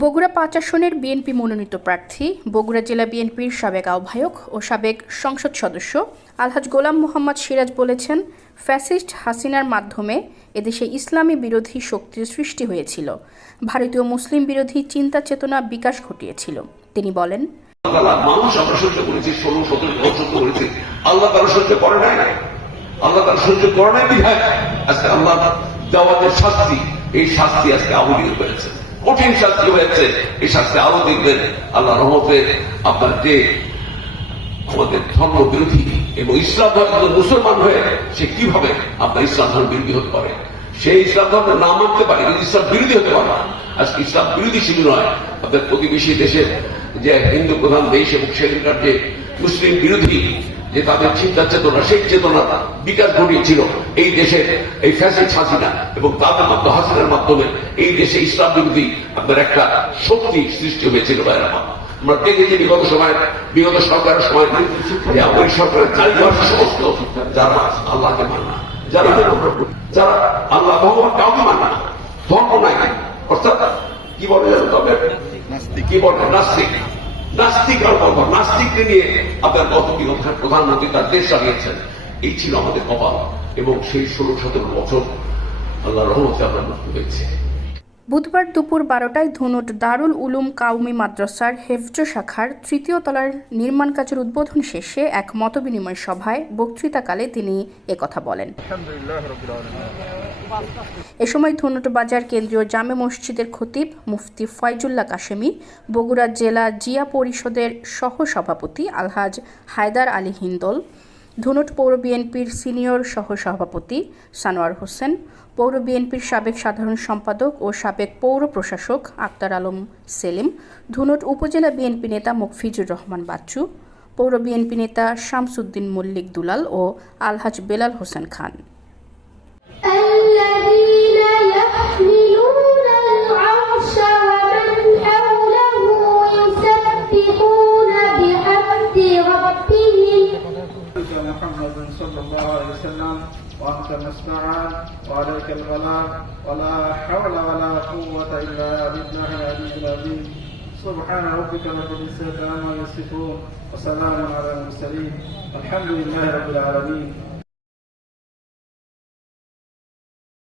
বগুড়া পাঁচ আসনের বিএনপি মনোনীত প্রার্থী, বগুড়া জেলা বিএনপির সাবেক আহ্বায়ক ও সাবেক সংসদ সদস্য আলহাজ গোলাম মোহাম্মদ সিরাজ বলেছেন, ফ্যাসিস্ট হাসিনার মাধ্যমে এদেশে ইসলামী বিরোধী শক্তির সৃষ্টি হয়েছিল। ভারতীয় মুসলিম বিরোধী চিন্তা চেতনা বিকাশ ঘটিয়েছিল। তিনি বলেন করেছি করেছি। আল্লাহ এই শাস্তি আজকে আবলীয় হয়েছে। কঠিন শাস্তি হয়েছে। এই শাস্তি আরও দেখবেন। আল্লাহ রহমতে আপনার যে আমাদের ধর্ম বিরোধী এবং ইসলাম ধর্ম মুসলমান হয়ে সে কীভাবে আপনার ইসলাম ধর্ম বিরোধী হতে পারে? সেই ইসলাম ধর্ম না মানতে পারে, কিন্তু ইসলাম বিরোধী হতে পারে আজকে ইসলাম বিরোধী শুধু নয় আপনার প্রতিবেশী দেশের যে হিন্দু প্রধান দেশ এবং সেখানকার যে মুসলিম বিরোধী যে তাদের চিন্তা চেতনা, সেই চেতনাটা বিকাশ ঘটিয়েছিল। এই দেশের এই ফ্যাসিড হাসিনা এবং তাদের মাধ্যমে, হাসিনার মাধ্যমে এই দেশে ইসলাম বিরোধী আপনার একটা শক্তি সৃষ্টি হয়েছিল বাইরে আমরা। দেখেছি বিগত সময়, বিগত সরকারের সময় ওই সরকারের চারি মাসের সমস্ত যারা আল্লাহকে মানে যারা যারা আল্লাহ ভগবান কাউকে মানে ধর্ম নাই। অর্থাৎ কি বলে জানো তবে? কি বলে? নাস্তিক। নাস্তিক আর বলব নাস্তিককে নিয়ে আপনার গত বিগত প্রধানমন্ত্রী তার দেশ চালিয়েছেন এই ছিল আমাদের কপাল। এবং সেই ষোলো সতেরো বছর আল্লাহ রহমতে আমরা মুক্ত হয়েছে। বুধবার দুপুর বারোটায় ধুনুট দারুল উলুম কাউমি মাদ্রাসার হেফজ শাখার তৃতীয় তলার নির্মাণ কাজের উদ্বোধন শেষে এক মতবিনিময় সভায় বক্তৃতাকালে তিনি একথা বলেন। আলহামদুলিল্লাহ রবিল আলমিন। এ সময় ধুনুট বাজার কেন্দ্রীয় জামে মসজিদের খতিব মুফতি ফয়জুল্লাহ কাশেমি, বগুড়া জেলা জিয়া পরিষদের সহ সভাপতি আলহাজ হায়দার আলী হিন্দল, ধুনুট পৌর বিএনপির সিনিয়র সহ সভাপতি সানোয়ার হোসেন, পৌর বিএনপির সাবেক সাধারণ সম্পাদক ও সাবেক পৌর প্রশাসক আক্তার আলম সেলিম, ধুনুট উপজেলা বিএনপি নেতা মকফিজুর রহমান বাচ্চু, পৌর বিএনপি নেতা শামসুদ্দিন মল্লিক দুলাল ও আলহাজ বেলাল হোসেন খান। محمد صلى الله عليه وسلم وأنت المستعان وعليك البلاغ ولا حول ولا قوة إلا بالله العلي العظيم. سبحان ربك رب العزة عما يصفون وسلام على المرسلين الحمد لله رب العالمين.